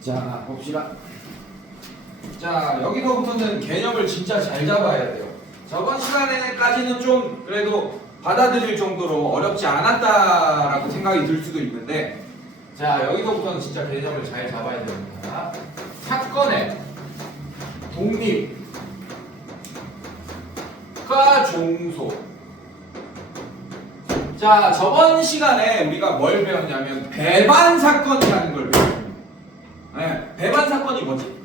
자, 봅시다. 자, 여기서부터는 개념을 진짜 잘 잡아야 돼요. 저번 시간에까지는 좀 그래도 받아들일 정도로 어렵지 않았다라고 생각이 들 수도 있는데, 자, 여기서부터는 진짜 개념을 잘 잡아야 됩니다. 사건의 독립과 종소. 자, 저번 시간에 우리가 뭘 배웠냐면 배반 사건이라는 걸 배웠습니다. 네, 배반 사건이 뭐지?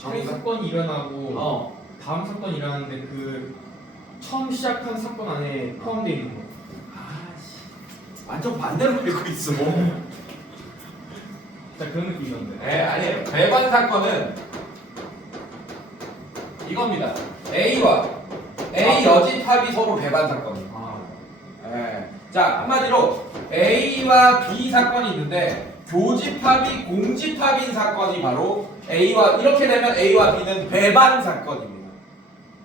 한 사건이 일어나고 다음 사건이 일어나는데 그 처음 시작한 사건 안에 포함되어 있는 거. 아씨, 완전 반대로 알고 있어. 자, 그런 느낌이던데. 네, 아니에요. 배반 사건은 이겁니다. A와 A 여집합이 서로 배반 사건이에요. 네. 자, 한마디로 A와 B 사건이 있는데 교집합이 공집합인 사건이 바로 A와, 이렇게 되면 A와 B는 배반 사건입니다.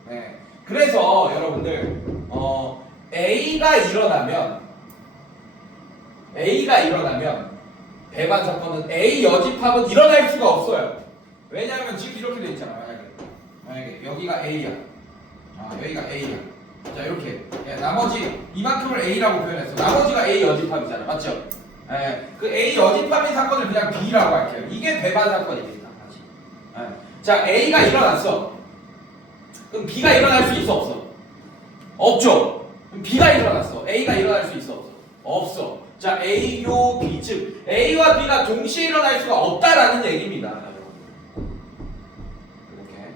네. 그래서 여러분들 A가 일어나면 배반 사건은 A 여집합은 일어날 수가 없어요. 왜냐하면 지금 이렇게 돼 있잖아. 만약에 여기가 A야. 여기가 A야. 자, 이렇게 나머지 이만큼을 A라고 표현했어. 나머지가 A 여집합이잖아. 맞죠? 그 A 여집합인 사건을 그냥 B라고 할게요. 이게 배반 사건입니다. 자, A가 일어났어. 그럼 B가 일어날 수 있어 없어? 없죠. 그럼 B가 일어났어. A가 일어날 수 있어 없어? 없어. 자, A, 요, B 즉 A와 B가 동시에 일어날 수가 없다라는 얘기입니다. 이렇게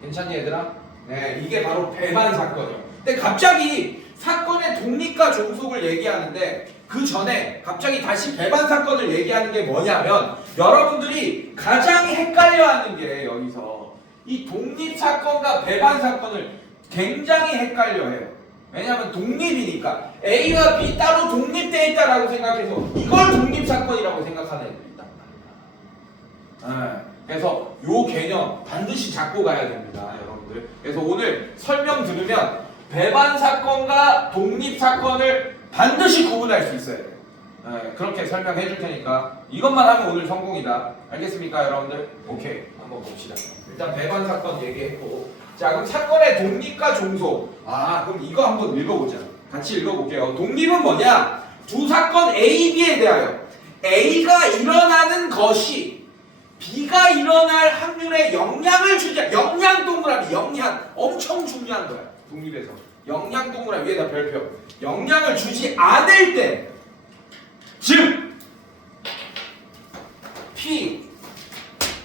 괜찮니 얘들아? 네, 이게 바로 배반 사건이에요. 근데 갑자기 사건의 독립과 종속을 얘기하는데 그 전에 갑자기 다시 배반 사건을 얘기하는 게 뭐냐면 여러분들이 가장 헷갈려하는 게 여기서 이 독립 사건과 배반 사건을 굉장히 헷갈려해요. 왜냐하면 독립이니까 A와 B 따로 독립되어 있다라고 생각해서 이걸 독립 사건이라고 생각하는 애들이 있단 말이야. 그래서 요 개념 반드시 잡고 가야 됩니다, 여러분들. 그래서 오늘 설명 들으면 배반 사건과 독립 사건을 반드시 구분할 수 있어야 돼요. 그렇게 설명해 줄 테니까 이것만 하면 오늘 성공이다. 알겠습니까, 여러분들? 오케이, 한번 봅시다. 일단 배반 사건 얘기했고, 자, 그럼 사건의 독립과 종소. 그럼 이거 한번 읽어보자. 같이 읽어볼게요. 독립은 뭐냐? 두 사건 A, B에 대하여 A가 일어나는 것이 B가 일어날 확률에 영향을 주지, 영향 동그라미, 영향 엄청 중요한 거야. 독립에서 영향 동그라미 위에다 별표, 영향을 주지 않을 때, 즉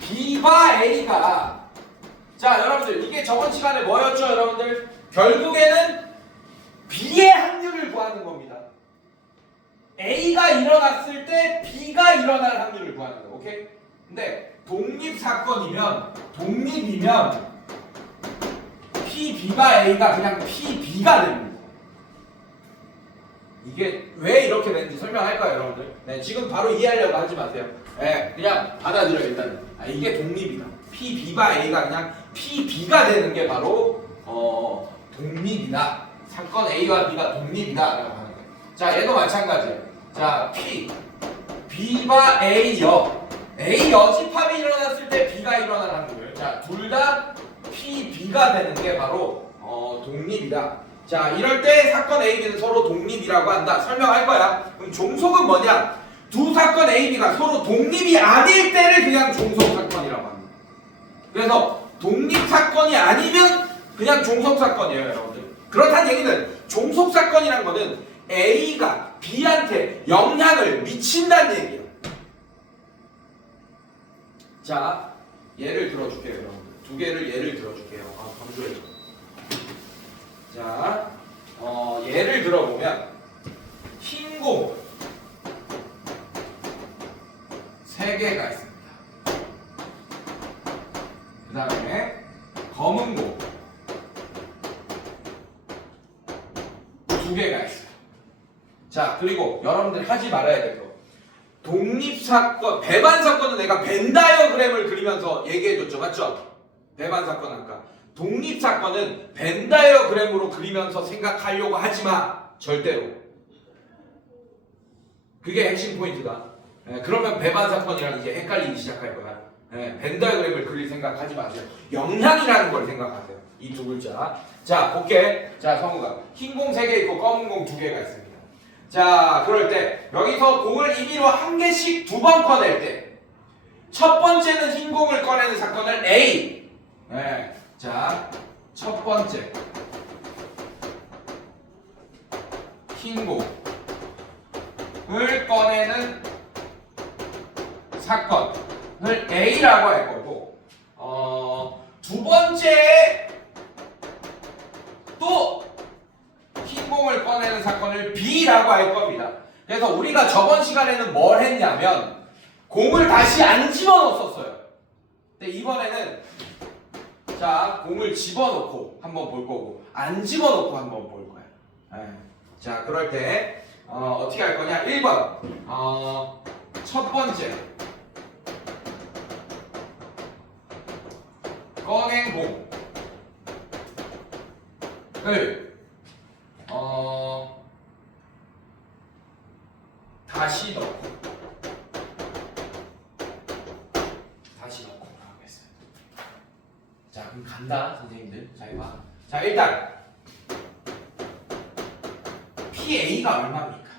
B와 A가, 자, 여러분들 이게 저번 시간에 뭐였죠, 여러분들? 결국에는 B의 확률을 구하는 겁니다. A가 일어났을 때 B가 일어날 확률을 구하는 거, 오케이? 근데 독립이면 PB가 A가 그냥 PB가 됩니다. 이게 왜 이렇게 되는지 설명할까요, 여러분들? 네, 지금 바로 이해하려고 하지 마세요. 네, 그냥 받아들여요, 일단은. 이게 독립이다. PB가 A가 그냥 PB가 되는 게 바로 독립이다. 사건 A와 B가 독립이다 라고 하는 거예요. 자, 얘도 마찬가지예요. 자, B와 A 여집합이 일어났을 때 B가 일어날 확률. 자, 둘 다 PB가 되는 게 바로 독립이다. 자, 이럴 때 사건 A, B는 서로 독립이라고 한다. 설명할 거야. 그럼 종속은 뭐냐? 두 사건 A, B가 서로 독립이 아닐 때를 그냥 종속 사건이라고 합니다. 그래서 독립 사건이 아니면 그냥 종속 사건이에요, 여러분들. 그렇다는 얘기는 종속 사건이란 거는 A가 B한테 영향을 미친다는 얘기예요. 자, 예를 들어줄게요, 여러분들. 두 개를 예를 들어줄게요. 강조해줘. 자, 예를 들어보면 흰 공 3개가 있습니다. 그 다음에 검은 공 2개가 있어요. 자, 그리고 여러분들이 하지 말아야 될 거, 독립사건, 배반사건은 내가 벤 다이어그램을 그리면서 얘기해줬죠. 맞죠? 배반사건 아까. 독립사건은 벤 다이어그램으로 그리면서 생각하려고 하지마. 절대로. 그게 핵심 포인트다. 그러면 배반 사건이랑 이제 헷갈리기 시작할 거야. 벤 다이어그램을 그릴 생각하지 마세요. 영향이라는 걸 생각하세요. 이 두 글자. 자, 볼게. 자, 성우가 흰 공 3개 있고 검은 공 2개가 있습니다. 자, 그럴 때 여기서 공을 임의로 한 개씩 2번 꺼낼 때 첫 번째는 흰 공을 꺼내는 사건을 A. 자, 첫 번째 흰 공을 꺼내는 사건을 A라고 할 거고, 두 번째 또 흰 공을 꺼내는 사건을 B라고 할 겁니다. 그래서 우리가 저번 시간에는 뭘 했냐면 공을 다시 안 집어넣었어요. 근데 이번에는 자, 공을 집어넣고 한번 볼 거고 안 집어넣고 한번 볼 거예요. 자, 그럴 때 어떻게 할 거냐? 1번 첫 번째 꺼낸 공을 다시 넣고 하겠어요. 자, 그럼 간다 선생님들. 잘 봐. 자, 일단 PA가 얼마입니까?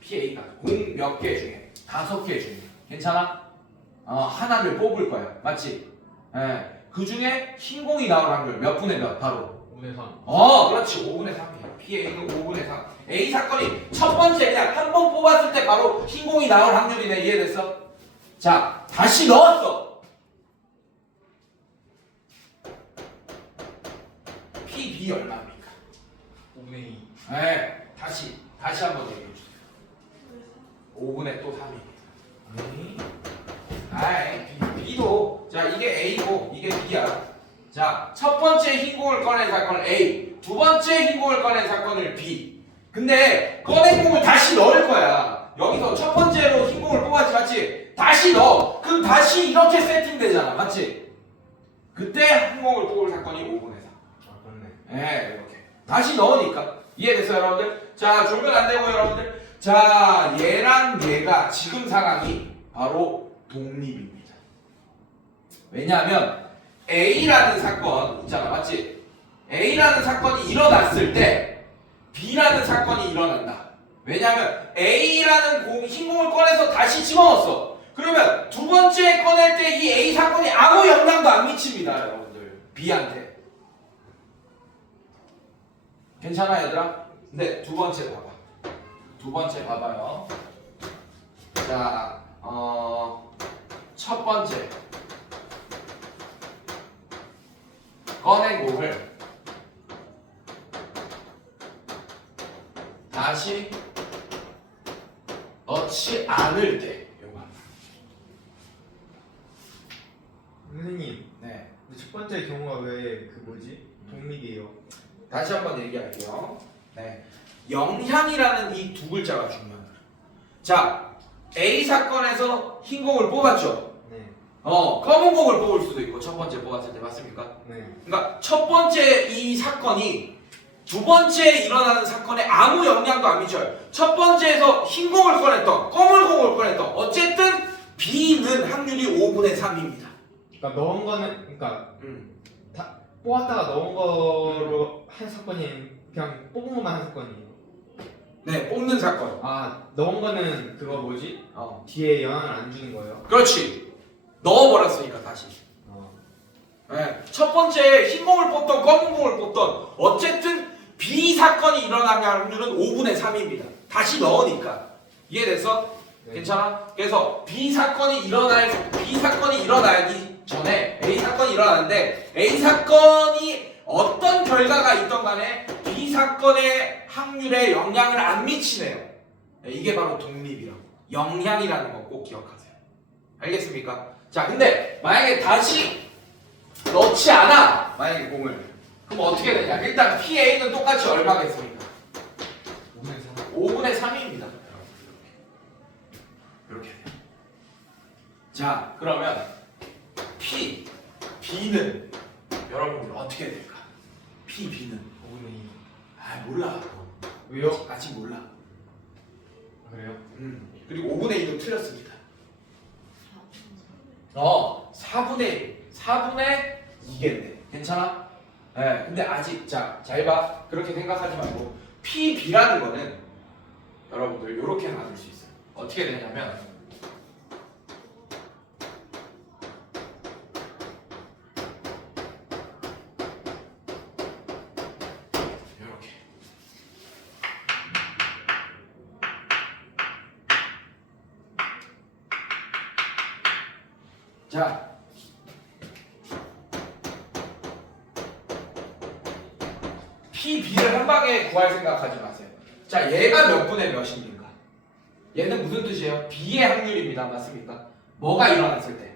PA가 공 몇 개 중에 5개 중에 괜찮아? 하나를 뽑을 거야. 맞지? 그 중에 흰 공이 나올 확률 몇 분의 몇? 바로 5분의 3. 그렇지. 5분의 3이야. PA는 5분의 3. A 사건이 첫 번째 그냥 한 번 뽑았을 때 바로 흰 공이 나올 확률이네. 이해됐어? 자, 다시 넣었어. PB 얼마입니까? 5분의 2. 다시 한번 얘기해 주세요. 5분의 또 3입니다. B도 자, 이게 A고 이게 B야. 자, 첫 번째 흰 공을 꺼낸 사건을 A, 두 번째 흰 공을 꺼낸 사건을 B. 근데 꺼낸 공을 다시 넣을 거야. 여기서 첫 번째로 흰 공을 뽑았지, 맞지? 다시 넣어. 그럼 다시 이렇게 세팅되잖아, 맞지? 그때 흰 공을 뽑을 사건이 5분의 3. 그렇네. 이렇게 다시 넣으니까. 이해됐어요, 여러분들? 자, 졸면 안 되고, 여러분들. 자, 얘랑 얘가 지금 상황이 바로 독립입니다. 왜냐하면 A라는 사건 있잖아, 맞지? A라는 사건이 일어났을 때 B라는 사건이 일어난다. 왜냐하면 A라는 흰 공을 꺼내서 다시 집어넣었어. 그러면 두 번째 꺼낼 때 이 A 사건이 아무 영향도 안 미칩니다, 여러분들. B한테. 괜찮아, 얘들아? 근데 두 번째 봐봐. 두 번째 봐봐요. 자, 첫 번째 꺼낸 공을 다시 넣지 않을 때 요거. 선생님, 네. 근데 첫 번째 경우가 왜 그 뭐지? 독립이에요. 다시 한번 얘기할게요. 네. 영향이라는 이 두 글자가 중요합니다. 자, A 사건에서 흰 공을 뽑았죠. 네. 검은 공을 뽑을 수도 있고 첫 번째 뽑았을 때 맞습니까? 네. 그러니까 첫 번째 이 사건이 두 번째 일어나는 사건에 아무 영향도 안 미쳐요. 첫 번째에서 흰 공을 꺼냈던 검은 공을 꺼냈던 어쨌든 B는 확률이 5분의 3입니다. 그러니까 넣은 거는 다 뽑았다가 넣은 거로 한 사건이 그냥 뽑은 것만 한 사건이에요. 네, 뽑는 사건. 넣은 거는 그거 뭐지? 뒤에 영향을 안 주는 거예요. 그렇지. 넣어버렸으니까 다시. 네, 첫 번째 흰 공을 뽑던 검은 공을 뽑던 어쨌든 B 사건이 일어나는 확률은 5분의 3입니다. 다시 넣으니까. 이해됐어? 네. 괜찮아? 그래서 B 사건이 일어나기 전에 A 사건이 일어나는데 A 사건이 어떤 결과가 있던 간에 B 사건의 확률에 영향을 안 미치네요. 네, 이게 바로 독립이라고. 영향이라는 거 꼭 기억하세요. 알겠습니까? 자, 근데 만약에 다시 넣지 않아, 만약에 공을, 그럼 어떻게 되냐? 일단 PA는 똑같이 얼마겠습니까? 5분의 3입니다. 이렇게. 자, 그러면 B는 여러분들 어떻게 될까? B는 5분의 2. 몰라. 왜요? 아직 몰라. 그래요? 그리고 5분의 1도 틀렸습니다. 4분의 2겠네. 괜찮아? 네, 근데 아직 잘 봐. 그렇게 생각하지 말고 PB라는 거는 여러분들 이렇게 나눌 수 있어요. 어떻게 되냐면 이렇게. 자, PB를 한 방에 구할 생각하지 마세요. 자, 얘가 몇 분의 몇입니까? 얘는 무슨 뜻이에요? B의 확률입니다. 맞습니까? 뭐가 일어났을 때?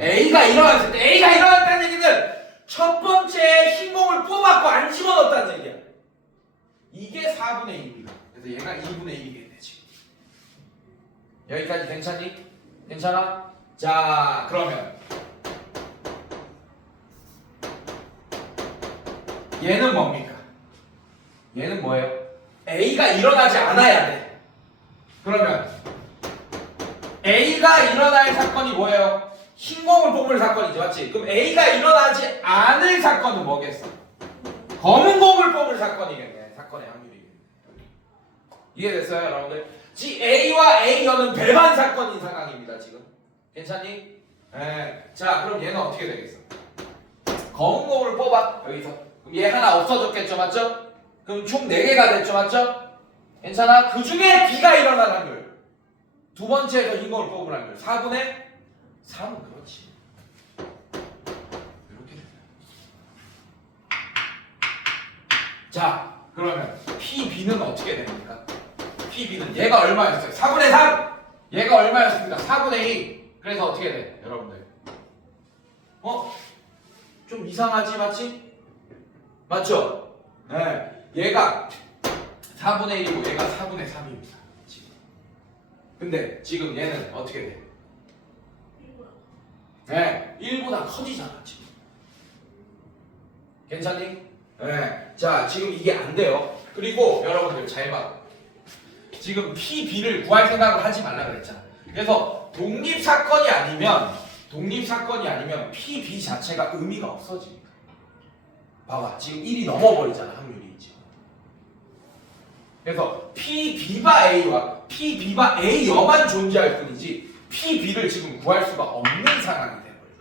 A가 일어났을 때, A가 일어났다는 얘기는 첫 번째 흰공을 뽑았고 안 집어넣었다는 얘기야. 이게 4분의 1입니다. 그래서 얘가 2분의 1이겠네 지금. 여기까지 괜찮니? 괜찮아? 자, 그러면 얘는 뭡니까? 얘는 뭐예요? A가 일어나지 않아야 돼. 그러면 A가 일어날 사건이 뭐예요? 흰공을 뽑을 사건이지, 맞지? 그럼 A가 일어나지 않을 사건은 뭐겠어? 검은 공을 뽑을 사건이겠네. 사건의 확률이겠네. 이해됐어요, 여러분들? A와 A여는 배반 사건인 상황입니다, 지금. 괜찮니? 네. 자, 그럼 얘는 어떻게 되겠어? 검은 공을 뽑아, 여기서. 그럼 얘 하나 없어졌겠죠, 맞죠? 그럼 총 4개가 됐죠, 맞죠? 괜찮아? 그 중에 B가 일어날 확률. 두 번째에서 흰공을 뽑을 확률. 4분의 3은 그렇지. 이렇게 됩니다. 자, 그러면 PB는 어떻게 됩니까? PB는 얘가 얼마였어요? 4분의 3! 얘가 얼마였습니다? 4분의 2. 그래서 어떻게 돼? 여러분들. 좀 이상하지, 맞지? 맞죠? 네. 얘가 4분의 1이고 얘가 4분의 3입니다. 지금. 근데 지금 얘는 어떻게 돼? 네. 1보다 커지잖아, 지금. 괜찮니? 네. 자, 지금 이게 안 돼요. 그리고 여러분들 잘 봐. 지금 PB를 구할 생각을 하지 말라 그랬잖아. 그래서 독립사건이 아니면 PB 자체가 의미가 없어집니다. 봐봐, 지금 1이 넘어버리잖아, 확률이 지금. 그래서 PB바 A와 PB바 A여만 존재할 뿐이지 PB를 지금 구할 수가 없는 상황이 되는 거예요.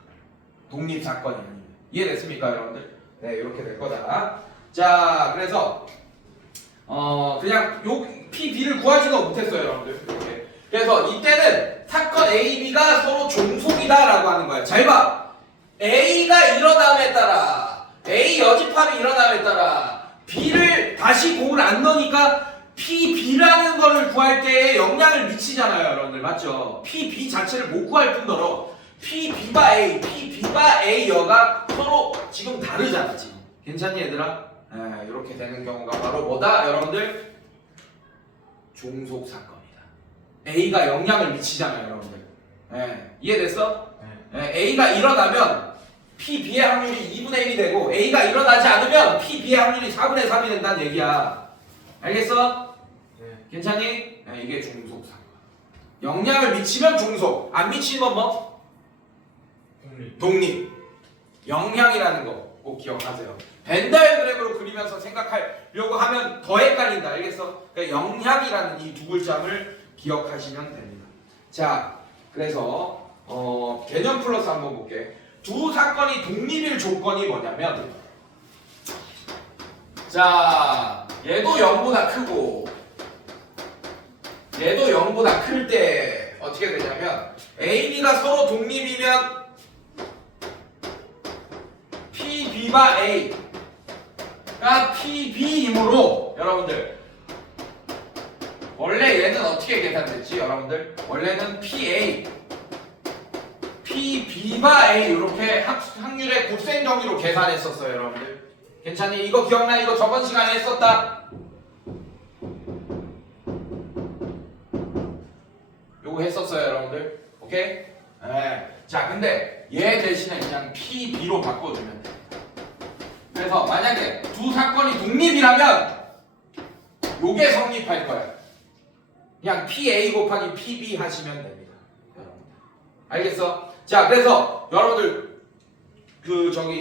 독립사건이 아니면. 이해됐습니까, 여러분들? 네, 이렇게 될 거다. 자, 그래서 그냥 요 PB를 구하지도 못했어요, 여러분들. 이렇게. 그래서 이때는 사건 A, B가 서로 종속이다라고 하는 거야. 잘 봐. A가 일어남에 따라, A 여집합이 일어남에 따라 B를 다시 공을 안 넣으니까 PB라는 거를 구할 때에 영향을 미치잖아요, 여러분들. 맞죠? PB 자체를 못 구할 뿐더러 PB바 A, PB바 A여가 서로 지금 다르잖아, 지금. 괜찮니, 얘들아? 네, 이렇게 되는 경우가 바로 뭐다, 여러분들? 종속 사건이다. A가 영향을 미치잖아요, 여러분들. 네, 이해됐어? 네, A가 일어나면 PB의 확률이 2분의 1이 되고 A가 일어나지 않으면 PB의 확률이 4분의 3이 된다는 얘기야. 알겠어? 네. 괜찮니? 네, 이게 종속 사건. 영향을 미치면 종속, 안 미치면 뭐? 독립. 영향이라는 거 꼭 기억하세요. 벤 다이어그램으로 그리면서 생각하려고 하면 더 헷갈린다. 알겠어? 그러니까 영향이라는 이 두 글자를 기억하시면 됩니다. 자, 그래서 개념 플러스 한번 볼게. 두 사건이 독립일 조건이 뭐냐면, 자, 얘도 0보다 크고 얘도 0보다 클 때 어떻게 되냐면 A, B가 서로 독립이면 PB바 A가 PB이므로 여러분들 원래 얘는 어떻게 계산됐지, 여러분들? 원래는 PB바 A 이렇게 확률의 곱셈 정의로 계산했었어요, 여러분들. 괜찮니? 이거 기억나? 이거 저번 시간에 했었다. 요거 했었어요, 여러분들. 오케이? 네. 자, 근데 얘 대신에 그냥 PB로 바꿔주면 돼. 그래서 만약에 두 사건이 독립이라면 요게 성립할 거야. 그냥 PA 곱하기 PB 하시면 됩니다. 여러분들. 알겠어? 자, 그래서 여러분들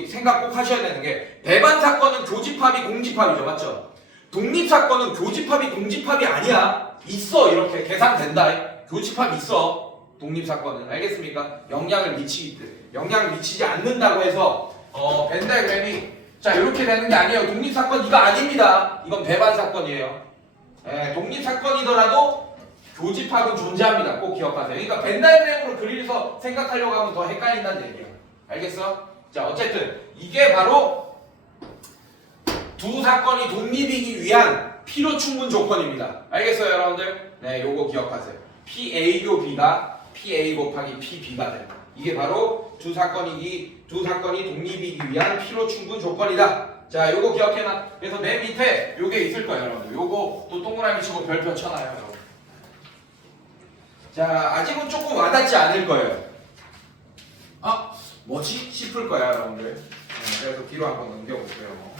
생각 꼭 하셔야 되는 게 배반 사건은 교집합이 공집합이죠, 맞죠? 독립 사건은 교집합이 공집합이 아니야. 있어, 이렇게 계산된다. 교집합 있어. 독립 사건은 알겠습니까? 영향을 미치지 않는다고 해서 벤 다이그램이 자 이렇게 되는 게 아니에요. 독립 사건 이거 아닙니다. 이건 배반 사건이에요. 독립 사건이더라도 교집합은 존재합니다. 꼭 기억하세요. 그러니까 벤 다이그램으로 그리면서 생각하려고 하면 더 헷갈린다는 얘기예요. 알겠어? 자, 어쨌든 이게 바로 두 사건이 독립이기 위한 필요 충분 조건입니다. 알겠어요, 여러분들? 네, 요거 기억하세요. PA교 B가 PA 곱하기 PB가 됩니다. 이게 바로 두 사건이 독립이기 위한 필요 충분 조건이다. 자, 요거 기억해놔. 그래서 맨 밑에 요게 있을 거예요, 여러분들. 요거 또 동그라미 치고 별표 쳐놔요, 여러분. 자, 아직은 조금 와닿지 않을 거예요. 아, 뭐지? 싶을 거야, 여러분들. 그래서 뒤로 한번 넘겨볼게요.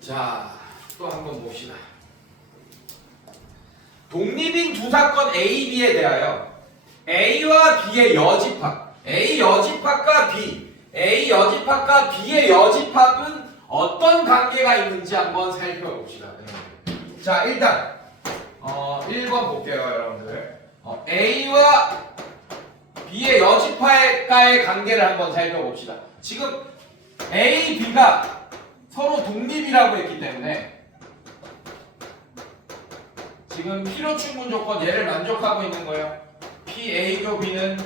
자, 또 한번 봅시다. 독립인 두 사건 A, B에 대하여 A와 B의 여집합, A 여집합과 B, A 여집합과 B의 여집합은 어떤 관계가 있는지 한번 살펴봅시다. 자, 일단 1번 볼게요, 여러분들. A와 B의 여집합과의 관계를 한번 살펴봅시다. 지금 A, B가 서로 독립이라고 했기 때문에 지금 필요 충분 조건 얘를 만족하고 있는 거예요. PA교 B는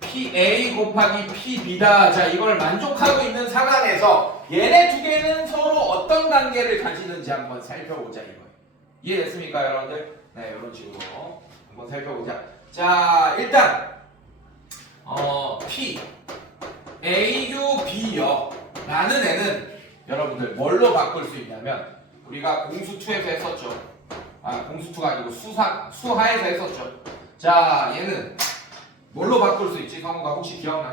PA 곱하기 PB다. 자, 이걸 만족하고 있는 상황에서 얘네 두 개는 서로 어떤 관계를 가지는지 한번 살펴보자 이거예요. 이해됐습니까, 여러분들? 네, 이런 식으로 한번 살펴보자. 자, 일단 P A교 B여라는 애는 여러분들 뭘로 바꿀 수 있냐면 우리가 공수2에서 했었죠. 공수2가 아니고 수하에서 했었죠. 자, 얘는 뭘로 바꿀 수 있지? 성우가 혹시 기억나요?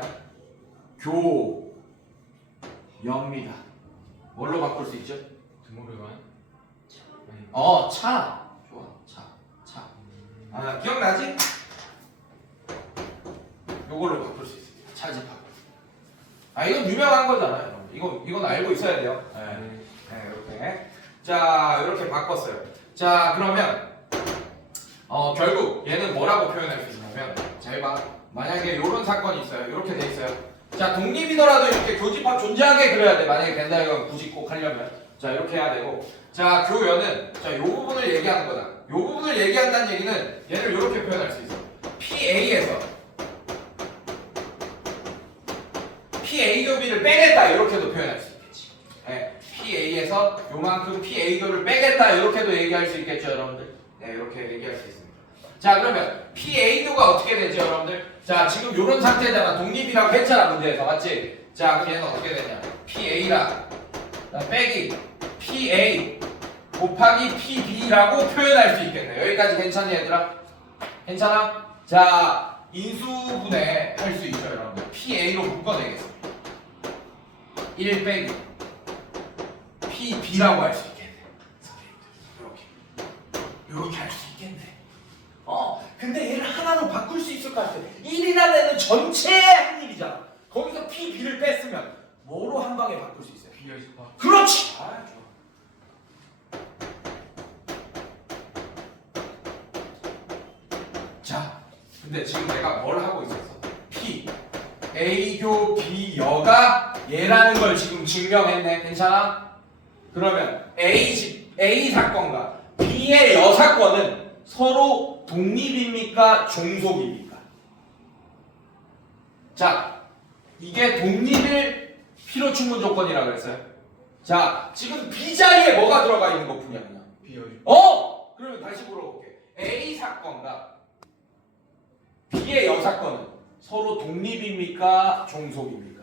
교연입니다. 뭘로 바꿀 수 있죠? 드모르간? 차. 좋아. 차. 기억나지? 요걸로 바꿀 수 있습니다. 차집합. 이건 유명한 거잖아요. 이건 알고 있어야 돼요. 네, 이렇게. 자, 이렇게 바꿨어요. 자, 그러면 결국 얘는 뭐라고 표현할 수 있냐면, 잘 봐. 만약에 이런 사건이 있어요. 이렇게 돼 있어요. 자, 독립이더라도 이렇게 교집합 존재하게 그려야 돼. 만약에 벤다이어가 굳이 꼭 하려면. 자, 이렇게 해야 되고. 자, 교연은 자, 요 부분을 얘기하는 거다. 요 부분을 얘기한다는 얘기는 얘를 이렇게 표현할 수 있어. PA에서 PA 교비를 빼겠다 이렇게도 표현할 수 있겠지. 네, PA에서 요만큼 PA 교를 빼겠다 이렇게도 얘기할 수 있겠죠, 여러분들. 네, 이렇게 얘기할 수 있습니다. 자, 그러면 PA 교가 어떻게 되죠, 여러분들? 자, 지금 요런 상태잖아. 독립이라고 했잖아, 문제에서. 맞지? 자, 그럼 얘는 어떻게 되냐? PA랑 빼기 PA 곱하기 PB라고 표현할 수 있겠네. 여기까지 괜찮니, 얘들아? 괜찮아? 자, 인수분해 할 수 있죠, 여러분들. PA로 묶어내겠습니다. 1 빼기 PB라고 할 수 있겠네. 이렇게 할 수 있겠네. 근데 얘를 하나로 바꿀 수 있을 것 같아. 1이라는 애는 전체의 한 일이잖아. 거기서 PB를 뺐으면 뭐로 한 방에 바꿀 수 있어요? 비여집합. 그렇지. 좋아. 자, 근데 지금 내가 뭘 하고 있었어? P A교 B여가 얘라는 걸 지금 증명했네. 괜찮아? 그러면 A 사건과 B의 여 사건은 서로 독립입니까? 종속입니까? 자, 이게 독립일 필요 충분 조건이라고 그랬어요. 자, 지금 B 자리에 뭐가 들어가 있는 것뿐이야, 그냥. 비여집합. 그러면 다시 물어볼게. A 사건과 B의 여 사건은 서로 독립입니까? 종속입니까?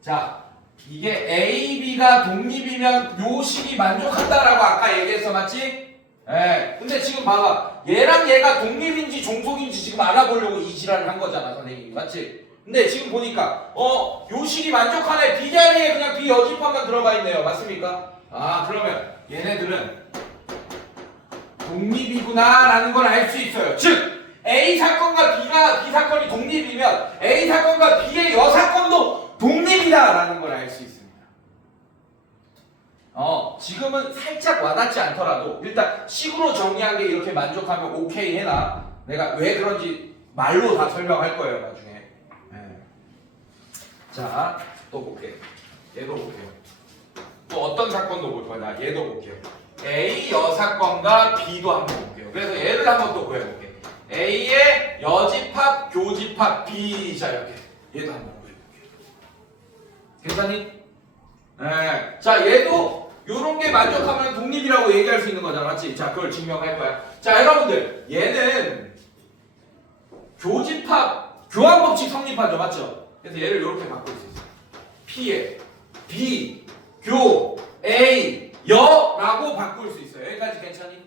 자, 이게 A, B가 독립이면 요 식이 만족한다라고 아까 얘기했어, 맞지? 근데 지금 봐봐. 얘랑 얘가 독립인지 종속인지 지금 알아보려고 이 지랄을 한 거잖아, 선생님이. 맞지? 근데 지금 보니까 요식이 만족하네. B 자리에 그냥 B 여집합만 들어가 있네요. 맞습니까? 아, 그러면 얘네들은 독립이구나라는 걸 알 수 있어요. 즉 A 사건과 B 사건이 독립이면 A 사건과 B의 여사건도 독립이다라는 걸 알 수 있습니다. 지금은 살짝 와닿지 않더라도 일단 식으로 정리한 게 이렇게 만족하면 오케이 해놔. 내가 왜 그런지 말로 다 설명할 거예요, 나중에. 네. 자, 또 볼게요. 얘도 볼게요. 또 어떤 사건도 볼 거야. 나 얘도 볼게요. A 여사건과 B도 한번 볼게요. 그래서 얘를 한번 또 구해볼게요. A의 여집합, 교집합, B. 자, 이렇게. 얘도 한번 구해볼게요. 괜찮니? 네. 자, 얘도 요런 게 만족하면 독립이라고 얘기할 수 있는 거잖아. 맞지? 자, 그걸 증명할 거야. 자, 여러분들. 얘는 교집합, 교환법칙 성립하죠. 맞죠? 그래서 얘를 이렇게 바꿀 수 있어요. P에 B, 교, A, 여라고 바꿀 수 있어요. 여기까지 괜찮니?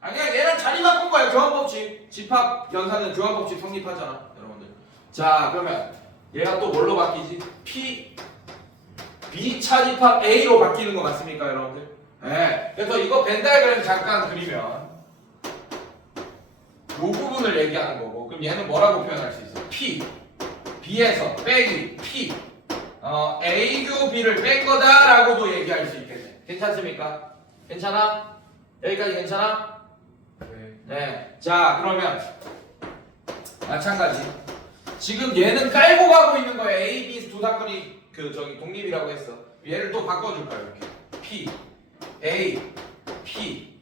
아니야, 얘랑 자리 바꾼 거야. 교환법칙. 집합 연산은 교환법칙 성립하잖아. 여러분들. 자, 그러면 얘가 또 뭘로 바뀌지? P B 차집합 A로 바뀌는 거 맞습니까, 여러분들? 네. 그래서 이거 벤 다이어그램 잠깐 그리면 이 부분을 얘기하는 거고, 그럼 얘는 뭐라고 표현할 수 있어? P B에서 빼기 P A 교 B를 뺀 거다라고도 얘기할 수 있겠네. 괜찮습니까? 괜찮아? 여기까지 괜찮아? 네. 네. 자, 그러면 마찬가지. 지금 얘는 깔고 가고 있는 거야. A, B 두 사건이 독립이라고 했어. 얘를 또 바꿔줄 거야. 이렇게 P, A, P,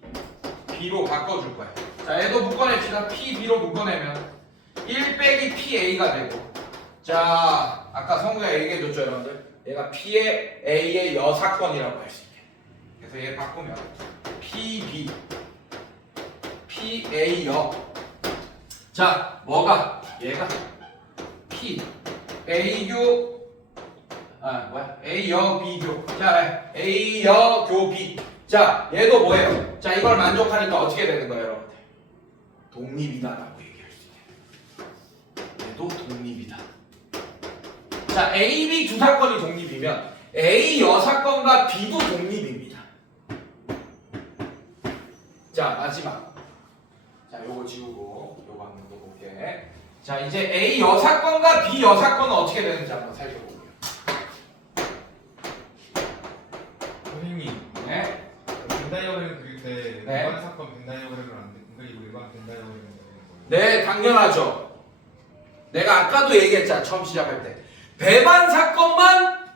B로 바꿔줄 거야. 자, 얘도 묶어냅시다. P, B로 묶어내면 1 빼기 P, A가 되고. 자, 아까 성우가 얘기해줬죠, 여러분들. 얘가 P의 A의 여사건이라고 할 수 있게. 그래서 얘 바꾸면 P, B, P, A, 여. 자, 뭐가? 얘가 P, A, 교 A 여 B 교. 자, A 여 교 B. 자, 얘도 뭐예요? 자, 이걸 만족하니까 어떻게 되는 거예요, 여러분들? 독립이다라고 얘기할 수 있게. 얘도 독립이다. 자, A, B 두 사건이 독립이면 A 여사건과 B도 독립입니다. 자, 마지막. 자, 요거 지우고 요거 한번 더 볼게. 자, 이제 A 여사건과 B 여사건은 어떻게 되는지 한번 살펴볼게요. 선생님, 네. 벤 다이어그램 그릴 때 네. 일반 사건 벤 다이어그램을 안 그리고 일반 벤 다이어그램을 그리는 거예요? 네, 당연하죠. 내가 아까도 얘기했잖아, 처음 시작할 때. 배반 사건만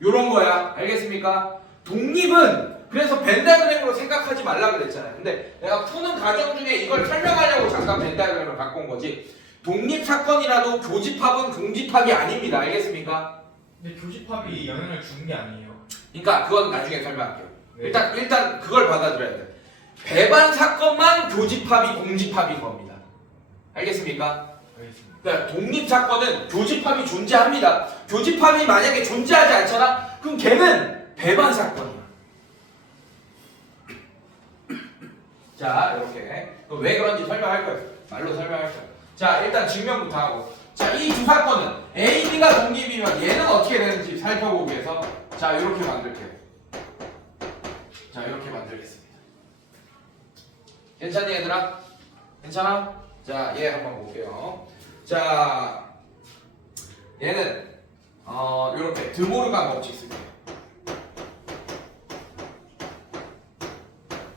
요런 거야. 알겠습니까? 독립은 그래서 벤 다이어그램으로 생각하지 말라 그랬잖아요. 근데 내가 푸는 과정 중에 이걸 설명하려고 잠깐 벤 다이어그램을 갖고 온 거지. 독립 사건이라도 교집합은 공집합이 아닙니다. 알겠습니까? 근데 교집합이 영향을 주는 게 아니에요. 그러니까 그건 나중에 설명할게요. 네. 일단 그걸 받아들여야 돼. 배반 사건만 교집합이 공집합인 겁니다. 알겠습니까? 알겠습니다. 그러니까 독립 사건은 교집합이 존재합니다. 교집합이 만약에 존재하지 않잖아? 그럼 걔는 배반 사건이야. 자, 이렇게. 그럼 왜 그런지 설명할 거예요. 말로 설명할 거예요. 자, 일단 증명부터 하고. 자, 이 두 사건은 A, B가 독립이면 얘는 어떻게 되는지 살펴보기 위해서 자, 이렇게 만들게요. 자, 이렇게 만들겠습니다. 괜찮니, 얘들아? 괜찮아? 자, 얘 한번 볼게요. 자, 얘는 이렇게 드모르간 법칙 쓸게요.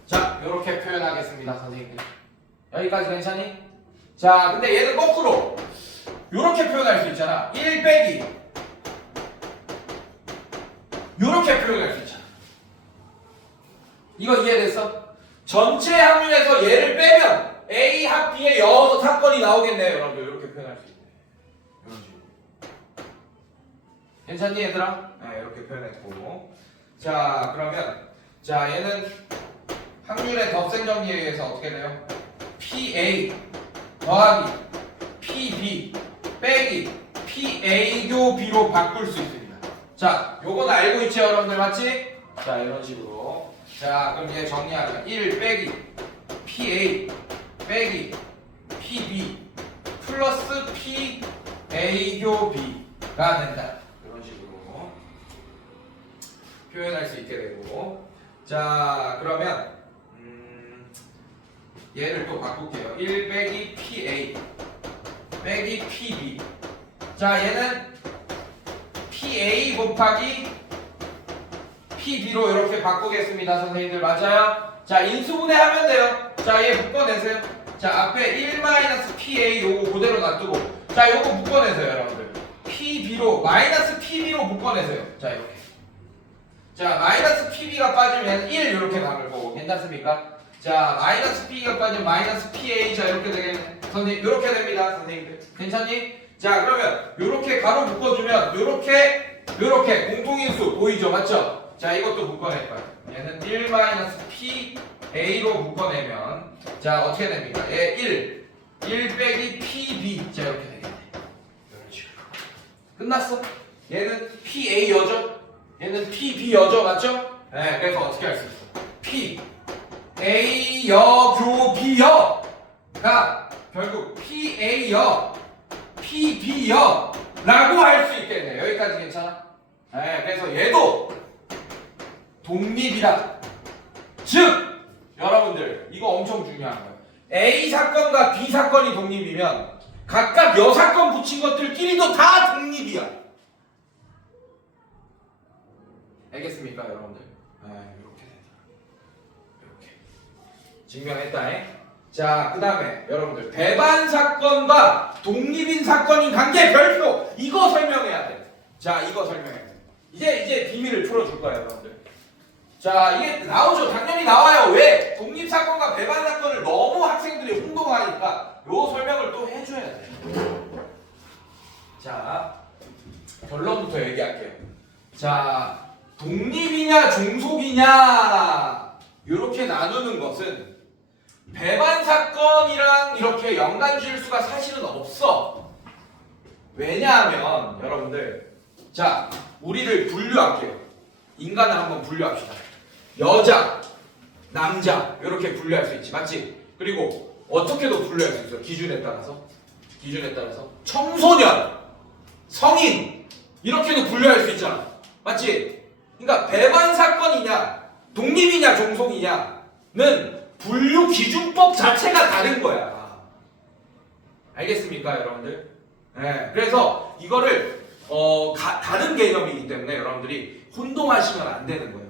자, 이렇게 표현하겠습니다, 선생님. 여기까지 괜찮니? 자, 근데 얘는 거꾸로 이렇게 표현할 수 있잖아. 1 빼기 이렇게 표현할 수 있잖아. 이거 이해됐어? 전체 확률에서 얘를 빼면 A 합 B의 여사건이 나오겠네요. 여러분들 이렇게 표현할 수 있네. 이런 식으로. 괜찮니, 얘들아? 네, 이렇게 표현했고. 자, 그러면 자, 얘는 확률의 덧셈 정리에 의해서 어떻게 돼요? PA 더하기 PB 빼기 PA교 B로 바꿀 수 있습니다. 자, 요건 알고 있죠, 여러분들? 맞지? 자, 이런 식으로. 자, 그럼 얘 정리하면 1 빼기 PA 빼기 PB 플러스 PA교 B가 된다. 이런 식으로 표현할 수 있게 되고. 자, 그러면 얘를 또 바꿀게요. 1 빼기 PA 빼기 PB. 자, 얘는 PA 곱하기 PB로 이렇게 바꾸겠습니다. 선생님들 맞아요? 자, 인수분해 하면 돼요. 자, 얘 묶어내세요. 자, 앞에 1 PA 요거 그대로 놔두고, 자, 요거 묶어내세요, 여러분들. PB로 마이너스 PB로 묶어내세요. 자, 이렇게. 자, 마이너스 PB가 빠지면 1 이렇게 남을 거고, 괜찮습니까? 자, 마이너스 P가 빠지면 마이너스 PA. 자, 이렇게 되겠네. 선생님, 이렇게 됩니다. 선생님들. 괜찮니? 자, 그러면 이렇게 가로 묶어주면 요렇게 공통인수 보이죠? 맞죠? 자, 이것도 묶어낼 거예요. 얘는 1 PA로 묶어내면, 자, 어떻게 됩니까? 얘 1 빼기 PB. 자, 이렇게 되겠네. 이런 식으로. 끝났어? 얘는 PA여죠? 얘는 PB여죠? 맞죠? 네, 그래서 어떻게 할 수 있어? PA여 교 B여가 결국 PA여 PB여 라고 할 수 있겠네. 여기까지 괜찮아? 네, 그래서 얘도 독립이다. 즉 여러분들 이거 엄청 중요한 거예요. A 사건과 B 사건이 독립이면 각각 여사건 붙인 것들끼리도 다 독립이야. 알겠습니까, 여러분들? 이렇게 되더라. 이렇게 증명했다잉. 자, 그 다음에 여러분들 배반 사건과 독립인 사건인 관계 별표. 이거 설명해야 돼. 자, 이거 설명해. 이제 비밀을 풀어줄 거야, 여러분들. 자, 이게 나오죠. 당연히 나와요. 왜? 독립 사건과 배반 사건을 너무 학생들이 혼동하니까 요 설명을 또 해줘야 돼. 자, 결론부터 얘기할게요. 자, 독립이냐 종속이냐 이렇게 나누는 것은 배반 사건이랑 이렇게 연관 지을 수가 사실은 없어. 왜냐하면 여러분들, 자, 우리를 분류할게요. 인간을 한번 분류합시다. 여자, 남자 이렇게 분류할 수 있지, 맞지? 그리고 어떻게도 분류할 수 있어. 기준에 따라서 청소년, 성인 이렇게도 분류할 수 있잖아, 맞지? 그러니까 배반 사건이냐 독립이냐 종속이냐는 분류 기준법 자체가 다른 거야. 알겠습니까, 여러분들? 네, 그래서 이거를 다른 개념이기 때문에 여러분들이 혼동하시면 안 되는 거예요.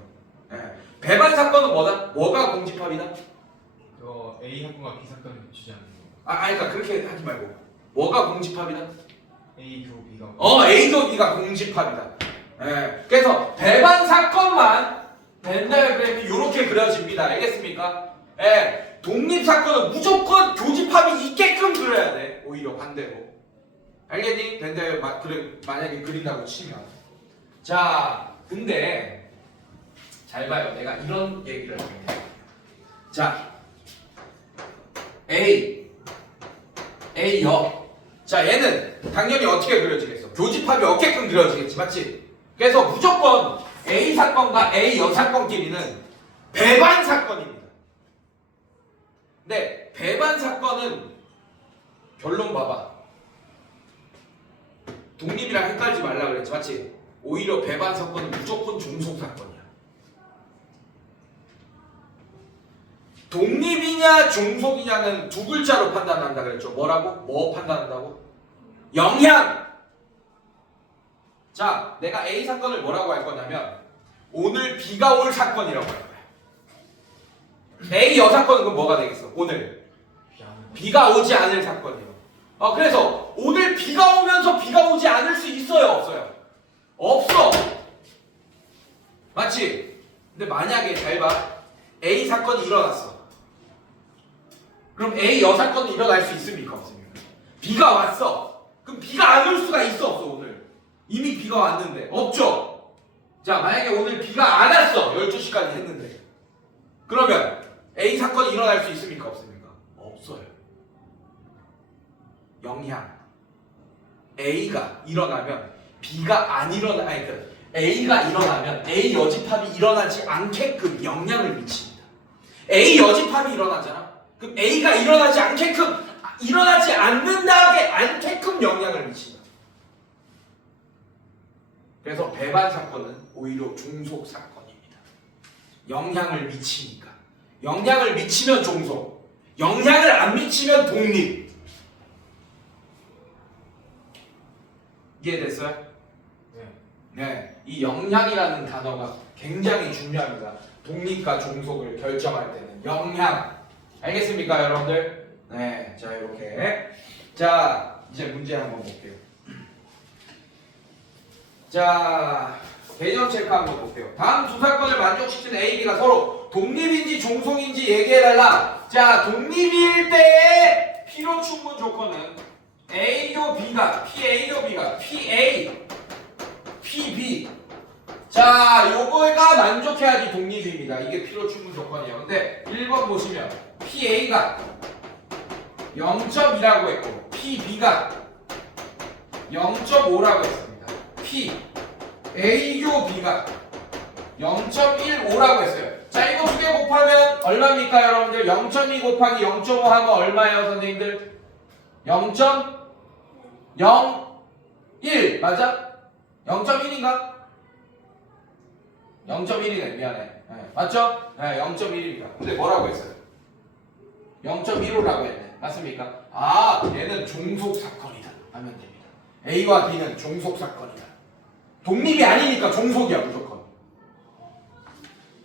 네. 배반 사건은 뭐다? 뭐가 공집합이다? 그거 A 사건과 B 사건을 주제하는 거. 그러니까 그렇게 하지 말고 뭐가 공집합이다? A 교 B가. A도 B가 공집합이다. 네. 그래서 배반 사건만 벤 다이어그램이 이렇게 그려집니다. 알겠습니까? 네. 독립 사건은 무조건 교집합이 있게끔 그려야 돼. 오히려 반대로. 알겠니? 벤 다이어그램 만약에 그린다고 치면. 자, 근데 잘 봐요. 내가 이런 얘기를 할게요. 자, A여. 자, 얘는 당연히 어떻게 그려지겠어? 교집합이 어깨끔 그려지겠지, 맞지? 그래서 무조건 A 사건과 A 여사건끼리는 배반 사건입니다. 근데 배반 사건은 결론 봐봐. 독립이랑 헷갈리지 말라 그랬지, 맞지? 오히려 배반 사건은 무조건 종속 사건이야. 독립이냐 종속이냐는 두 글자로 판단한다 그랬죠. 뭐라고? 뭐 판단한다고? 영향. 자, 내가 A 사건을 뭐라고 할 거냐면 오늘 비가 올 사건이라고 할 거야. A 여사건은 그럼 뭐가 되겠어? 오늘 비가 오지 않을 사건이에요. 그래서 오늘 비가 오면서 비가 오지 않을 수 있어요, 없어요? 없어. 맞지? 근데 만약에 잘 봐. A 사건이 일어났어. 그럼 A 여사건은 일어날 수 있습니까? 없습니까? 비가 왔어. 그럼 비가 안 올 수가 있어, 없어? 오늘 이미 비가 왔는데. 없죠? 자, 만약에 오늘 비가 안 왔어. 12시까지 했는데. 그러면 A 사건이 일어날 수 있습니까? 없습니까? 없어요. 영향. A가 일어나면 B가 안 일어나. 아니, 그 A가 일어나면 A 여집합이 일어나지 않게끔 영향을 미칩니다. A 여집합이 일어나잖아. 그럼 A가 일어나지 않게끔 일어나지 않게끔 영향을 미친다. 그래서 배반 사건은 오히려 종속 사건입니다. 영향을 미치니까. 영향을 미치면 종속, 영향을 안 미치면 독립. 이해됐어요? 네, 이 영향이라는 단어가 굉장히 중요합니다. 독립과 종속을 결정할 때는 영향. 알겠습니까, 여러분들? 네, 자 이렇게. 자 이제 문제 한번 볼게요. 자 개념 체크 한번 볼게요. 다음 두 사건을 만족시키는 A, B가 서로 독립인지 종속인지 얘기해달라. 자 독립일 때의 필요 충분 조건은 A요 B가 PA요 B가 PA PB. 자 요거가 만족해야지 독립입니다. 이게 필요 충분 조건이에요. 근데 1번 보시면 PA가 0.2라고 했고 PB가 0.5라고 했습니다. A요 B가 0.15라고 했어요. 자 이거 두 개 곱하면 얼마입니까 여러분들? 0.2 곱하기 0.5 하면 얼마예요 선생님들? 0.01 맞아? 0.1인가? 0.1이네 미안해. 네, 맞죠? 네, 0.1입니다. 근데 뭐라고 했어요? 0.15라고 했네. 맞습니까? 아 얘는 종속 사건이다 하면 됩니다. A와 B는 종속 사건이다. 독립이 아니니까 종속이야 무조건.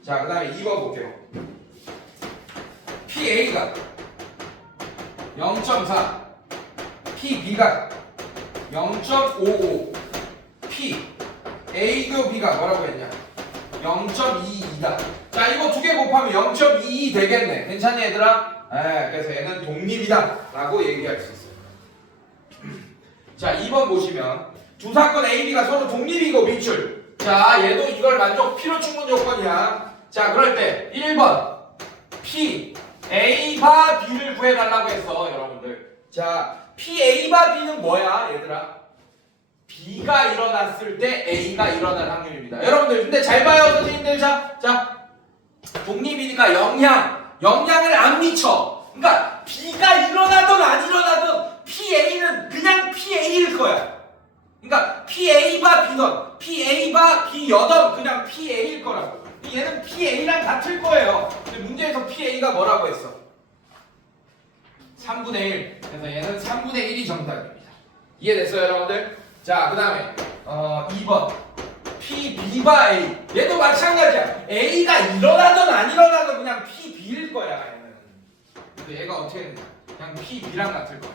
자 그 다음에 2번 볼게요. PA가 0.4 PB가 0.55 A교 B가 뭐라고 했냐 0.22다. 자 이거 두 개 곱하면 0.22 되겠네. 괜찮니 얘들아? 네, 그래서 얘는 독립이다 라고 얘기할 수 있어요. 자 2번 보시면 두 사건 A, B가 서로 독립이고 밑줄. 자 얘도 이걸 만족 필요 충분 조건이야. 자 그럴 때 1번 P A바 B를 구해달라고 했어 여러분들. 자 P A바 B는 뭐야 얘들아? B가 일어났을 때 A가 일어날 확률입니다. 여러분들 근데 잘 봐요 선생님들. 자 독립이니까 영향을 안 미쳐. 그러니까 B가 일어나든 안 일어나든 PA는 그냥 PA일 거야. 그러니까 PA바 B던 PA바 B여던 그냥 PA일 거라고. 얘는 PA랑 같을 거예요. 근데 문제에서 PA가 뭐라고 했어? 3분의 1. 그래서 얘는 3분의 1이 정답입니다. 이해됐어요 여러분들? 자 그 다음에 2번 PB바 A. 얘도 마찬가지야. A가 일어나든 안 일어나든 그냥 PB일 거야 얘는. 근데 얘가 어떻게 했냐? 그냥 PB랑 같을 거야.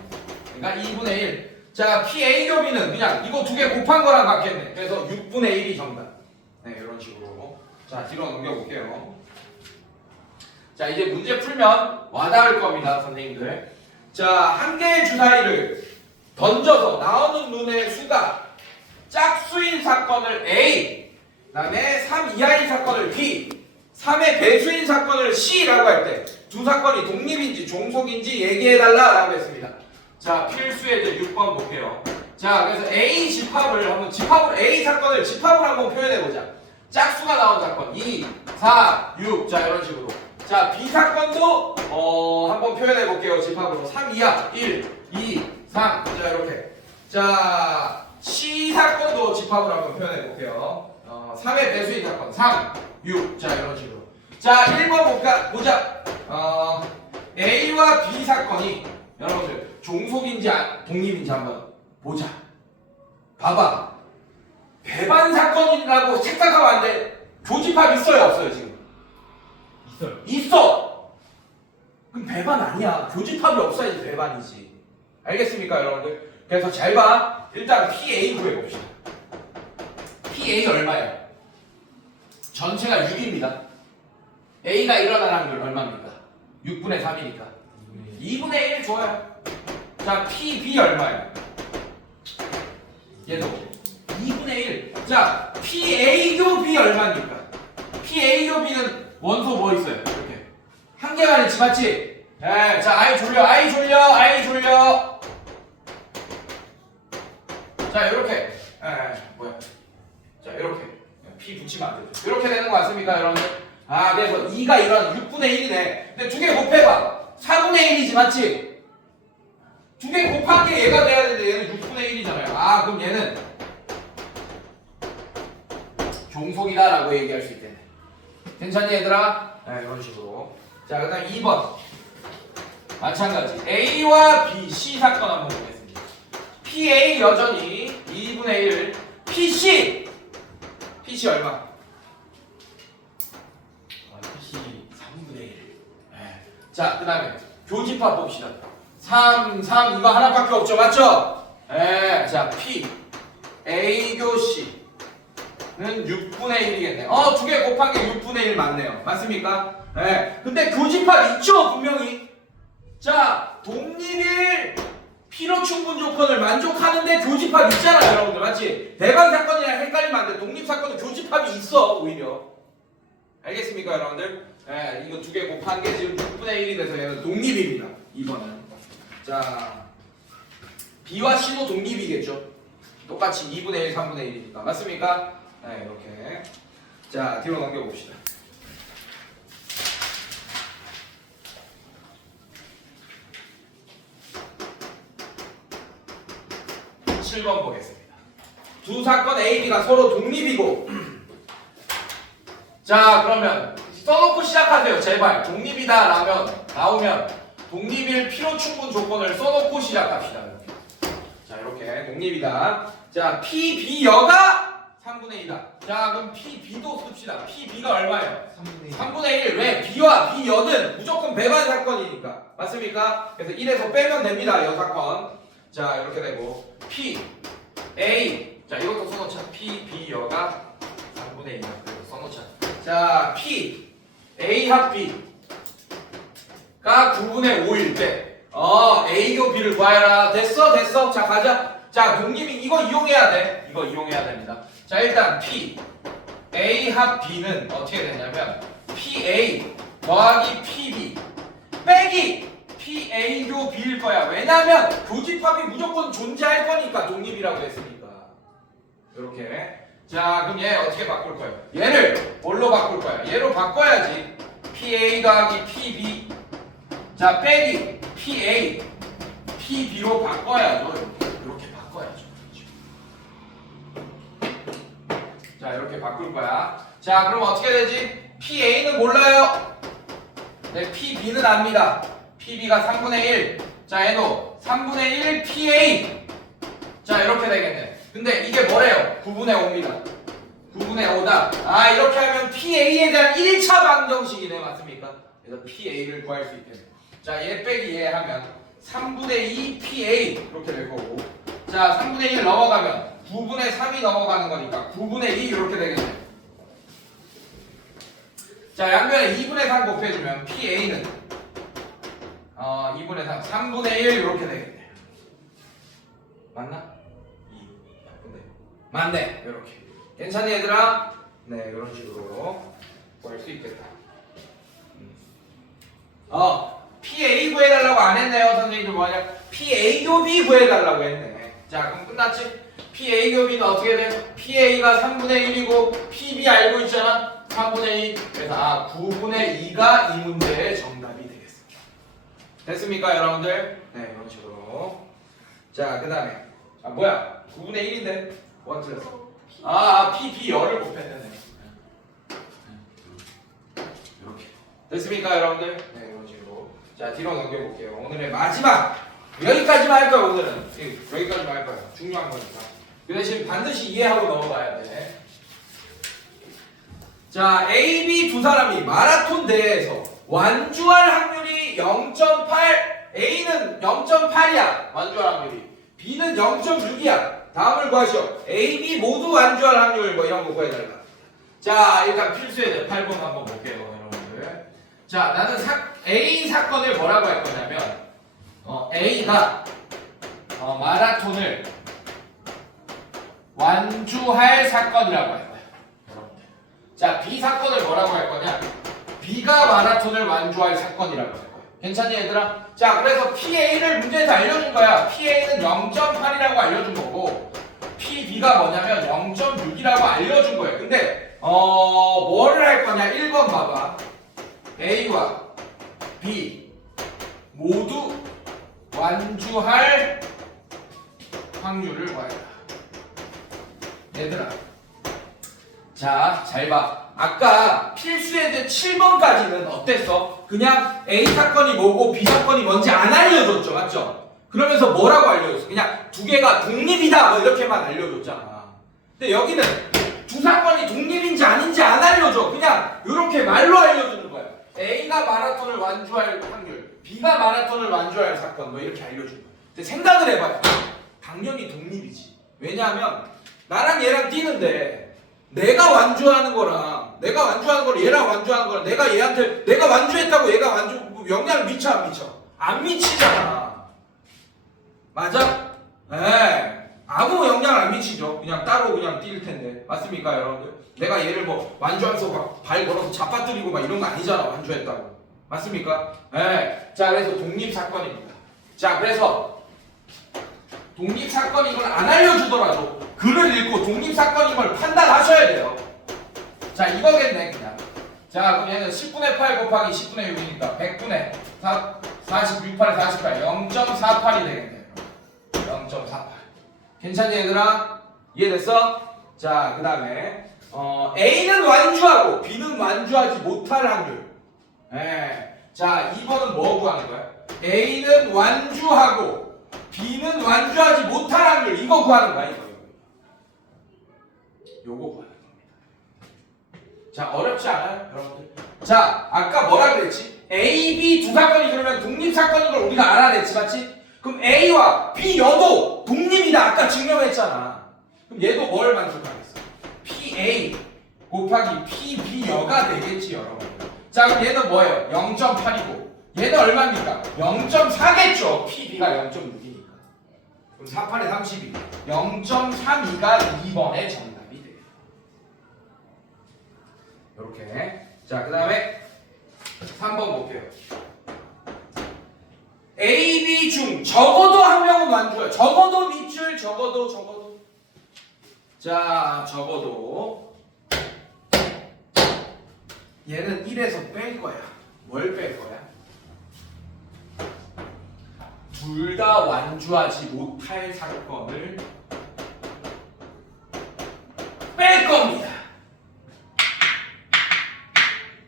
그러니까 2분의 1. 자 PA 겹이는 그냥 이거 두 개 곱한 거랑 같겠네. 그래서 6분의 1이 정답. 네 이런 식으로. 자 뒤로 넘겨볼게요. 자 이제 문제 풀면 와닿을 겁니다 선생님들. 자 한 개의 주사위를 던져서 나오는 눈의 수가 짝수인 사건을 A, 그 다음에 3 이하인 사건을 B, 3의 배수인 사건을 C라고 할 때 두 사건이 독립인지 종속인지 얘기해달라 라고 했습니다. 자 필수예제 6번 볼게요. 자 그래서 A 집합을 한번 A 사건을 집합을 한번 표현해보자. 짝수가 나온 사건 2, 4, 6 자 이런 식으로. 자 B 사건도 한번 표현해볼게요. 집합으로 3 이하 1, 2, 3 자 이렇게. 자 C 사건도 집합으로 한번 표현해볼게요. 3의 배수인 사건 3, 6 자 이런 식으로. 자 1번 보자. A와 B 사건이 여러분들 종속인지 독립인지 한번 보자. 봐봐. 배반 사건이라고 착각하면 안 돼. 교집합 있어요 없어요 지금? 있어요. 있어. 그럼 배반 아니야. 교집합이 없어야지 배반이지. 알겠습니까 여러분들? 그래서 잘 봐. 일단 PA 구해봅시다. PA 얼마야? 전체가 6입니다. A가 일어날 확률 얼마입니까? 6분의 3이니까 2분의 1 줘요. 자 PB 얼마야? 얘도 2분의 1. 자 PA교 B 얼마입니까? PA교 B는 원소 뭐 있어요? 이렇게 한 개만 있지 맞지? 네, 자 I 졸려. 자 이렇게 뭐야? 자 이렇게 P 붙이면 안 되죠. 이렇게 되는 거 맞습니까, 여러분들? 아, 그래서 2가 이런 6분의 1이네. 근데 두 개 곱해봐. 4분의 1이지, 맞지? 두 개 곱한 게 얘가 돼야 되는데 얘는 6분의 1이잖아요. 아, 그럼 얘는 종속이다라고 얘기할 수 있겠네. 괜찮니, 얘들아? 네, 이런 식으로. 자, 그 다음 2번. 마찬가지. A와 B, C 사건 한번 보겠습니다. PA 여전히 2분의 1. PC! PC 얼마? PC 3분의 1. 네. 자, 그 다음에 교집합 봅시다. 3, 3, 이거 하나밖에 없죠, 맞죠? 네. 자, P, A 교 C는 6분의 1이겠네. 두 개 곱한 게 6분의 1 맞네요. 맞습니까? 네. 근데 교집합 있죠, 분명히. 자, 독립일 필요 충분 조건을 만족하는데 교집합 있잖아요, 여러분들. 맞지? 대반 사건이랑 헷갈리면 안 돼. 독립 사건은 교집합이 있어, 오히려. 알겠습니까, 여러분들? 네, 이거 두 개 곱한 게 지금 6분의 1이 돼서 얘는 독립입니다. 2번은. 자, B와 C도 독립이겠죠. 똑같이 2분의 1, 3분의 1이니까. 맞습니까? 네, 이렇게. 자, 뒤로 넘겨봅시다. 7번 보겠습니다. 두 사건 A, B가 서로 독립이고 자, 그러면 써놓고 시작하세요. 제발. 독립이다 라면 나오면 독립일 필요 충분 조건을 써놓고 시작합시다. 이렇게. 자, 이렇게 독립이다. 자, P, B 여가 3분의 2다. 자, 그럼 P, B도 씁시다. P, B가 얼마예요? 3분의 1. 3분의 1. 왜? B와 B 여는 무조건 배반 사건이니까. 맞습니까? 그래서 1에서 빼면 됩니다. 여 사건. 자, 이렇게 되고 P, A. 자, 이것도 써놓자. P, B 여가 3분의 2다. 이것도 써놓자. 자, P, A 합 B가 9분의 5일 때 A교 B를 구하여라. 됐어, 됐어. 자, 가자. 자, 독립이 이거 이용해야 돼. 이거 이용해야 됩니다. 자, 일단 P, A 합 B는 어떻게 되냐면 PA 더하기 PB 빼기 PA교 B일 거야. 왜냐면 교집합이 무조건 존재할 거니까 독립이라고 했으니까. 이렇게. 자, 그럼 얘 어떻게 바꿀 거예요? 얘를 뭘로 바꿀 거야? 얘로 바꿔야지. PA 더하기 PB 자, 빼기 PA PB로 바꿔야죠. 이렇게 바꿔야죠. 자, 이렇게 바꿀 거야. 자, 그럼 어떻게 되지? PA는 몰라요. 네, PB는 압니다. PB가 3분의 1. 자, 얘도 3분의 1 PA. 자, 이렇게 되겠네. 근데 이게 뭐래요? 9분의 5입니다. 9분의 5다. 아, 이렇게 하면 PA에 대한 1차 방정식이네. 맞습니까? 그래서 PA를 구할 수 있겠네. 자, 얘 빼기 얘 하면 3분의 2 PA 이렇게 될 거고. 자, 3분의 1 넘어가면 9분의 3이 넘어가는 거니까 9분의 2 이렇게 되겠네. 자, 양변에 2분의 3 곱해주면 PA는 2분의 3, 3분의 1 이렇게 되겠네. 맞나? 2. 맞네. 이렇게. 괜찮니, 얘들아? 네, 이런 식으로 구할 수 있겠다. PA 구해달라고 안 했네요. 선생님들 뭐하냐? PA교 B 구해달라고 했네. 자, 그럼 끝났지? PA교 B는 어떻게 돼? PA가 3분의 1이고 PB 알고 있잖아? 3분의 2. 그래서 9분의 2가 이 문제의 정답이 되겠습니다. 됐습니까, 여러분들? 네, 이런 식으로. 자, 그 다음에 뭐야? 9분의 1인데? 뭐가 틀렸어? PB 열을 곱했네. 이렇게. 됐습니까, 여러분들? 네, 이런 식으로. 자, 뒤로 넘겨볼게요. 오늘의 마지막! 여기까지만 할 거예요, 오늘은. 여기까지만 할 거예요. 중요한 거니까. 그 대신 반드시 이해하고 넘어가야 돼. 자, A, B 두 사람이 마라톤 대회에서 완주할 확률이 0.8, A는 0.8이야. 완주할 확률이. B는 0.6이야. 다음을 구하시오. A, B 모두 완주할 확률 뭐 이런 거 구해달라. 자, 일단 필수에 8번 한번 볼게요, 여러분들. 자, 나는 A 사건을 뭐라고 할 거냐면 A가 마라톤을 완주할 사건이라고 할 거야. 여러분들. 자, B 사건을 뭐라고 할 거냐? B가 마라톤을 완주할 사건이라고 할 거야. 괜찮니, 얘들아? 자, 그래서 PA를 문제에서 알려준 거야. PA는 0.8이라고 알려준 거고 PB가 뭐냐면 0.6이라고 알려준 거예요. 근데 뭐를 할 거냐? 1번 봐봐. A와 B 모두 완주할 확률을 구하라. 얘들아, 자, 잘 봐. 아까 필수예제 7번까지는 어땠어? 그냥 A 사건이 뭐고 B 사건이 뭔지 안 알려줬죠, 맞죠? 그러면서 뭐라고 알려줬어? 그냥 두 개가 독립이다, 뭐 이렇게만 알려줬잖아. 근데 여기는 두 사건이 독립인지 아닌지 안 알려줘. 그냥 이렇게 말로 알려주는 거야. A가 마라톤을 완주할 확률, B가 마라톤을 완주할 사건, 뭐 이렇게 알려준 거야. 근데 생각을 해봐요. 당연히 독립이지. 왜냐하면 나랑 얘랑 뛰는데 내가 완주하는 거랑 얘랑 완주하는 거랑 내가 얘한테 내가 완주했다고 얘가 완주 영향을 미쳐 안 미쳐? 안 미치잖아. 맞아? 네. 아무 영향을 안 미치죠. 그냥 따로 그냥 뛸 텐데. 맞습니까, 여러분들? 내가 얘를 뭐 완주하면서 막 발 걸어서 잡아뜨리고 막 이런 거 아니잖아. 완주했다고. 맞습니까? 네. 자, 그래서 독립 사건입니다. 자, 그래서 독립 사건인 걸 안 알려주더라도 글을 읽고 독립 사건인 걸 판단하셔야 돼요. 자, 이거겠네, 그냥. 자, 그럼 얘는 10분의 8 곱하기 10분의 6이니까 100분의 46분의 48, 0.48이 되겠네요. 0.48. 괜찮니, 얘들아? 이해됐어? 자, 그 다음에 A는 완주하고 B는 완주하지 못할 확률. 자, 2번은 뭐 구하는 거야? A는 완주하고 B는 완주하지 못할 확률. 이거 구하는 거야, 이거. 요거 구하는 겁니다. 자, 어렵지 않아요, 여러분들? 자, 아까 뭐라 그랬지? A, B 두 사건이 그러면 독립 사건인 걸 우리가 알아냈지, 맞지? 그럼 A와 B 여도 독립이다. 아까 증명했잖아. 그럼 얘도 뭘 만족하겠어? PA 곱하기 PB 여가 되겠지, 여러분. 자, 그럼 얘는 뭐예요? 0.8이고 얘는 얼마입니까? 0.4겠죠. PB가 0.6이니까. 그럼 48에 32. 0.32가 2번의 정답이 돼요. 이렇게. 자, 그 다음에 3번 볼게요. A, B 중 적어도 한 명은 완주야. 적어도 밑줄, 적어도. 자, 적어도 얘는 1에서 뺄 거야. 뭘 뺄 거야? 둘 다 완주하지 못할 사건을 뺄 겁니다.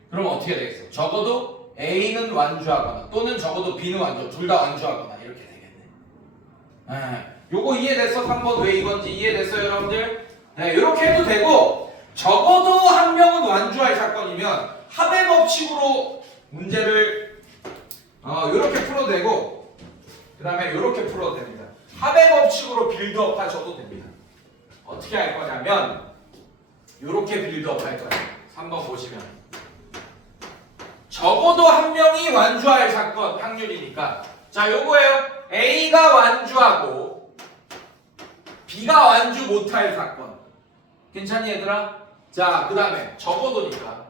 그럼 어떻게 되겠어요? 적어도 A는 완주하거나 또는 적어도 B는 완주, 둘 다 완주하거나 이렇게 되겠네. 요거 이해됐어? 3번 왜 이건지 이해됐어요, 여러분들? 네, 이렇게 해도 되고 적어도 한 명은 완주할 사건이면 합의 법칙으로 문제를 이렇게 풀어도 되고 그 다음에 이렇게 풀어도 됩니다. 합의 법칙으로 빌드업 하셔도 됩니다. 어떻게 할 거냐면 이렇게 빌드업 할 거예요. 3번 보시면 적어도 한 명이 완주할 사건 확률이니까 자, 요거예요. A가 완주하고 B가 완주 못할 사건. 괜찮니, 얘들아? 자, 그 다음에 적어도니까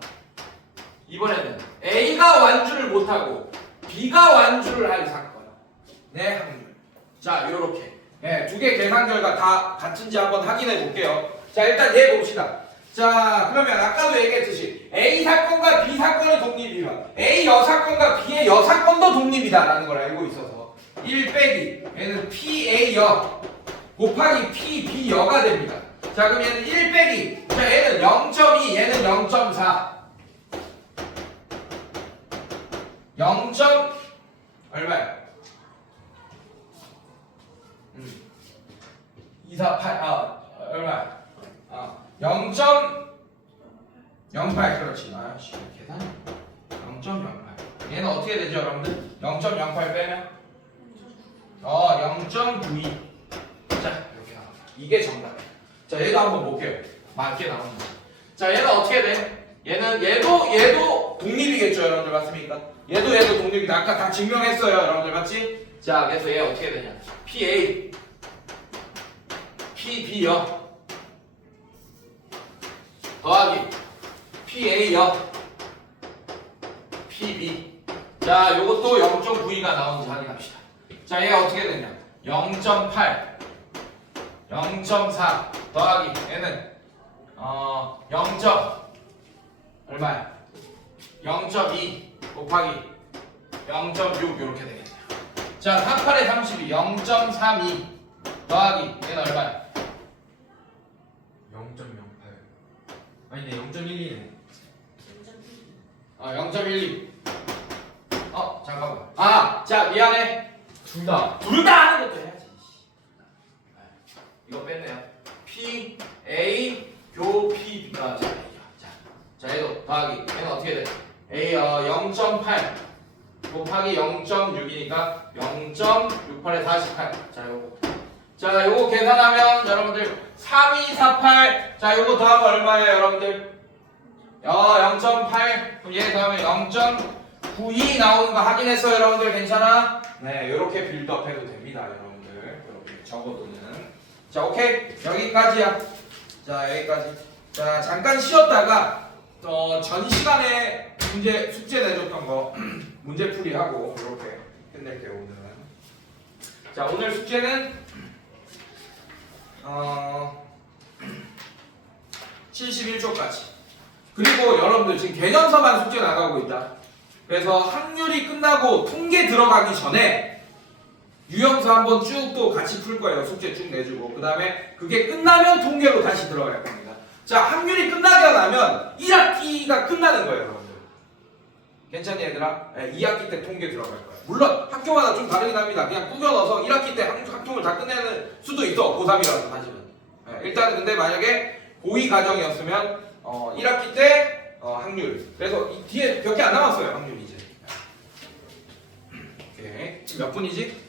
이번에는 A가 완주를 못하고 B가 완주를 할 사건. 네, 확률. 자, 요렇게. 네, 두 개 계산 결과 다 같은지 한번 확인해 볼게요. 자, 일단 얘 봅시다. 자, 그러면 아까도 얘기했듯이 A 사건과 B 사건의 독립이면 A 여사건과 B의 여사건도 독립이다라는 걸 알고 있어서 1 빼기 얘는 PA 여 곱하기 PB 여가 됩니다. 자, 그럼 얘는 1 빼기 자, 얘는 0.2 얘는 0.4 0. 얼마야? 248 얼마야? 0.08 그렇지. 아씨 계산 0.08 얘는 어떻게 되죠, 여러분들? 0.08 빼면 0.92 자, 이렇게 나옵니다. 이게 정답이에요. 자, 얘도 한번 볼게요. 맞게 나옵니다. 자, 얘는 어떻게 돼? 얘도 독립이겠죠, 여러분들 맞습니까? 얘도 독립이다. 아까 다 증명했어요, 여러분들 맞지? 자, 그래서 얘 어떻게 되냐? PA PB요 더하기 PA요 PB. 자, 요것도 0.92가 나오는지 확인합시다. 자, 얘가 어떻게 되냐? 0.8 0.4 더하기 얘는 0점 얼마야? 0.2 곱하기 0.6 이렇게 되겠네요. 자, 48에 32 0.32 더하기 얘는 얼마야? 0.08 아니네 0.12네 0.12 잠깐만 자 미안해 둘 다 둘 다 하는 것도 해야지. 이거 뺐네요. P A 교 P B가 자 얘도 더하기 얘는 어떻게 돼? A 0.8 곱하기 0.6이니까 0.68에 48. 자 요거 계산하면 여러분들 3248. 자 요거 더하면 얼마예요 여러분들? 0.8 그럼 얘 더하면 0.92 나오는 거 확인했어요 여러분들. 괜찮아? 네 요렇게 빌드업 해도 됩니다 여러분들. 이렇게 적어두는. 자 오케이 여기까지야. 자 여기까지. 자 잠깐 쉬었다가 전 시간에 숙제 내줬던 거 문제풀이하고 이렇게 끝낼게요 오늘은. 자 오늘 숙제는 71쪽까지. 그리고 여러분들 지금 개념서만 숙제 나가고 있다. 그래서 확률이 끝나고 통계 들어가기 전에 유형서 한번 쭉 또 같이 풀 거예요. 숙제 쭉 내주고 그 다음에 그게 끝나면 통계로 다시 들어갈 겁니다. 자 확률이 끝나게 나면 1학기가 끝나는 거예요 여러분들. 괜찮니 얘들아? 네, 2학기 때 통계 들어갈 거예요. 물론 학교마다 좀 다르긴 합니다. 그냥 꾸겨 넣어서 1학기 때 학통을 다 끝내는 수도 있어. 고3이라서 사실은. 네, 일단은 근데 만약에 고2 과정이었으면 1학기 때 확률. 그래서 이 뒤에 몇 개 안 남았어요 확률 이제. 오케이. 지금 몇 분이지?